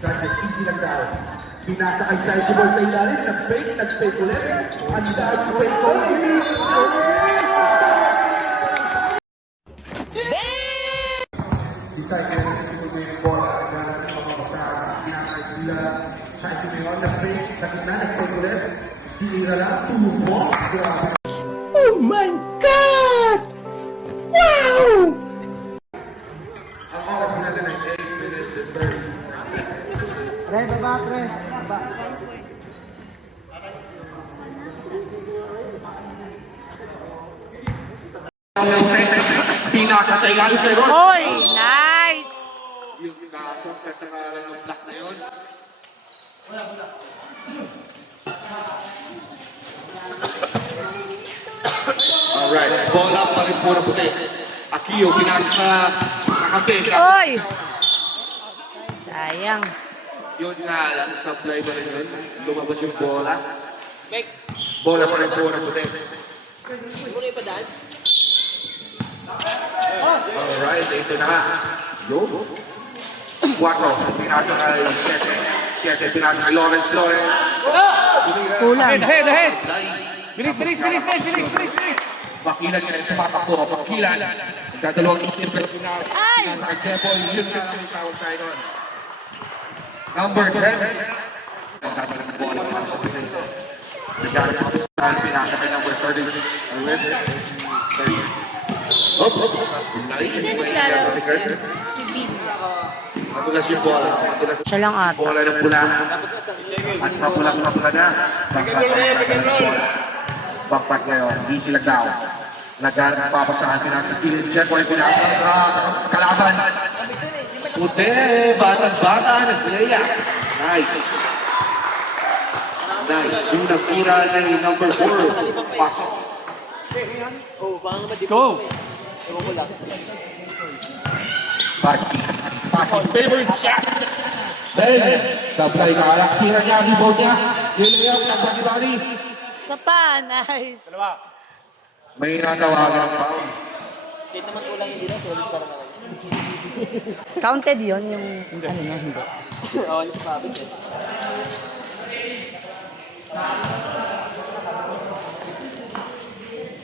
Sa Destiny lang daw. Pinasa kay Sideball sa ilalim, nag-fake ulit. Ang dahil fake ko. Si Sideball, hindi yung bola. Ganang pamabasa. Pinasa kay Sila. Sideball, nag-fake. Nag-fake ulit. Sinira lang. Tumubok. Grabe. Oh my God! Wow! Ang oras nila na 8 minutes and 30. Pre, baba, pre. Baba. Pinasa sa ilalim pero Oy, nice! yung pinasa sa pangalan ng block na yun. Alright, bola pa rin po na puti. Akio, pinasa sa kakampi. Oy! Sayang. Yun nga lang, supply ba rin yun? Lumabas yung bola. Bola pa rin po na puti. Alright, ito na nga. Yo. 4, pinasa kay 7, pinasa kay Lawrence. Kulang. Ahead! Bilis! Pakilan ka rin, tumatakbo, pakilan. Dadalawang isip sa Ay! pinasa kay Jeboy, yun nga ang tawag tayo nun. Number 10. Ang dadalawang ng bola para sa pinay. Nagkaroon ng kapisahan, pinasa kay number 30. Oops! Si Bin. Matulas yung bola. Siya lang ata. Bola ng pula. At mapula na. Backpack ngayon. Easy lang daw. Nagkaroon ng papasahan. Pinasa kilid. Checkpoint. Pinasa sa kalaban. Puti. Bata. Nagplaya. Nice. Unang tira ni number 4. Pasok. Go! Patsky, favorite shot. Then, supply ka kaya. Tira niya, rebound niya. Nilayap ng bagi-bagi. Isa pa, nice. May natawagan ng foul. Counted yun yung ano niya, hindi.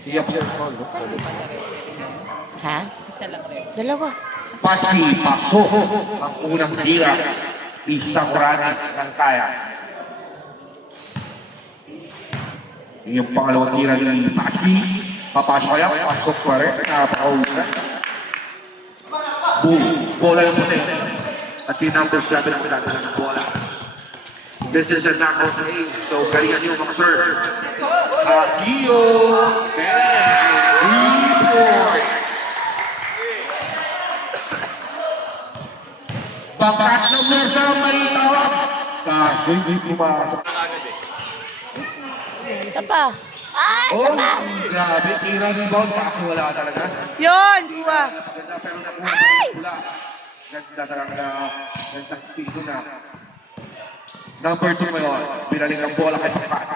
Iyap siya. Ha? Dalawa. Patsky, pasok. Ang unang tira. Isang rani ng kaya. Yung pangalawang tira ni Patsky. Papasok kaya, pasok pa rin. Nakapakausa. Boom. Bola yung puti. At si number 7 ang pinadala ng bola. This is a knockout game. So, galingan niyo mga sir. Akio. 3 points. Bakat ng Mersa may tawag. Kaso hindi pumasok. Isa pa. Ay, isa pa. Grabe. Tira rebound. Kaso wala talaga. Yun, kuha. Maganda pero nakuha ng pula. Ganda talaga. Gandang speed na. Number 2 ngayon. Pinaling ng bola kay Bakat.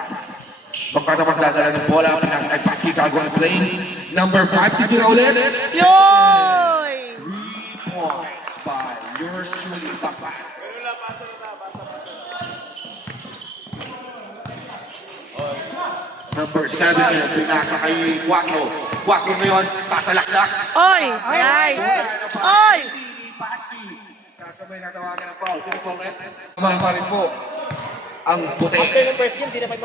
Bakat naman dadala ng bola. Pinasa kay Patsky. Kagawa ng play. Number 5. Titira ulit. Yoy! 3 points by yours truly, Bakat. Number 7 ngayon. Pinasa kay 4. 4 ngayon. Sasalaksak. Oy, nice. Oy! Sabay natawagan ng foul. Sino po ulit? Tama rin po. Ang puti.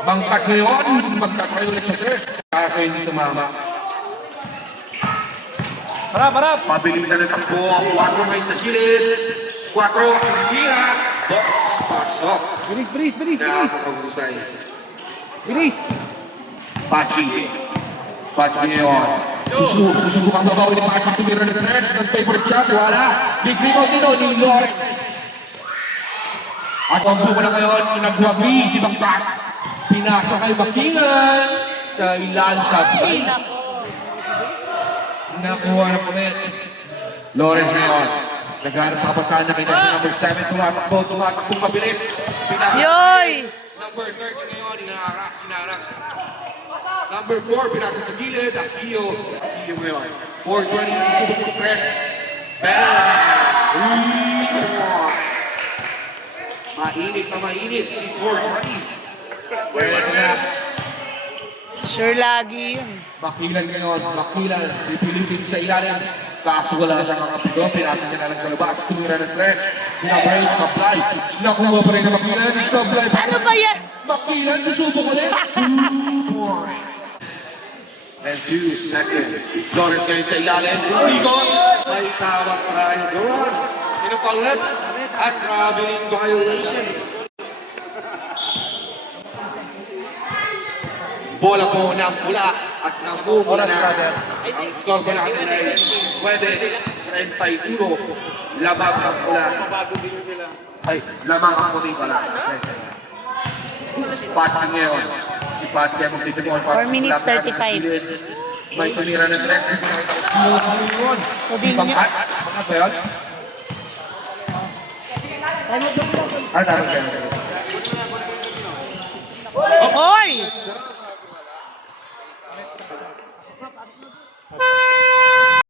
Bangkat ngayon, magtatry ulit sa tres. Kaso hindi tumama. Harap! Pabilisan ng takbo. 4 ngayon sa gilid. 4 ang hirat. Box. Pasok. Bilis! Nakakapagusay. Bilis! Patsky ngayon. Susubukang babawi ni Patsky. Tumira ng tres. Nag-favorite shot. Wala. Big rebound dito ni Lawrence. At ang buko na ngayon, nagwagi si Bakbak. Pinasa kay Bakingan sa ilan sa bay. Nakuha na po ulit. Lawrence ngayon. Nagharap papasahan na kay sa number 7. Tumatakbo mabilis. Pinasa Yoy! number 30 ngayon, sinaras. Number 4, pinasa sa gilid. Akio ngayon. 420 sa subok ng press. Bang! 3 points. mainit si 420. Pwede na. Sure lagi yun. Makilan ngayon, makilan, pipilitin sa ilalim. Kaso wala siyang kakapito, pinasa niya na lang sa labas. Tumira ng tres, sinabrain, supply. Nakuha pa rin na makilan, supply. Ano ba yan? Makilan, susubok ulit. 2 points. And 2 seconds. Flores ngayon sa ilalim. Ligon! May tawag tayo doon. Sino pang left? At traveling violation. Bola po ng pula at nakuha na. Ang score po natin ay pwede 31. Lamang ang pula. Ay, lamang ang puti pala. Patsky ngayon. Si Patsky ang magtitipon. 4 minutes 35. May tumira ng tres. Si Pangkat. Pangkat ba yun? Ah, tama.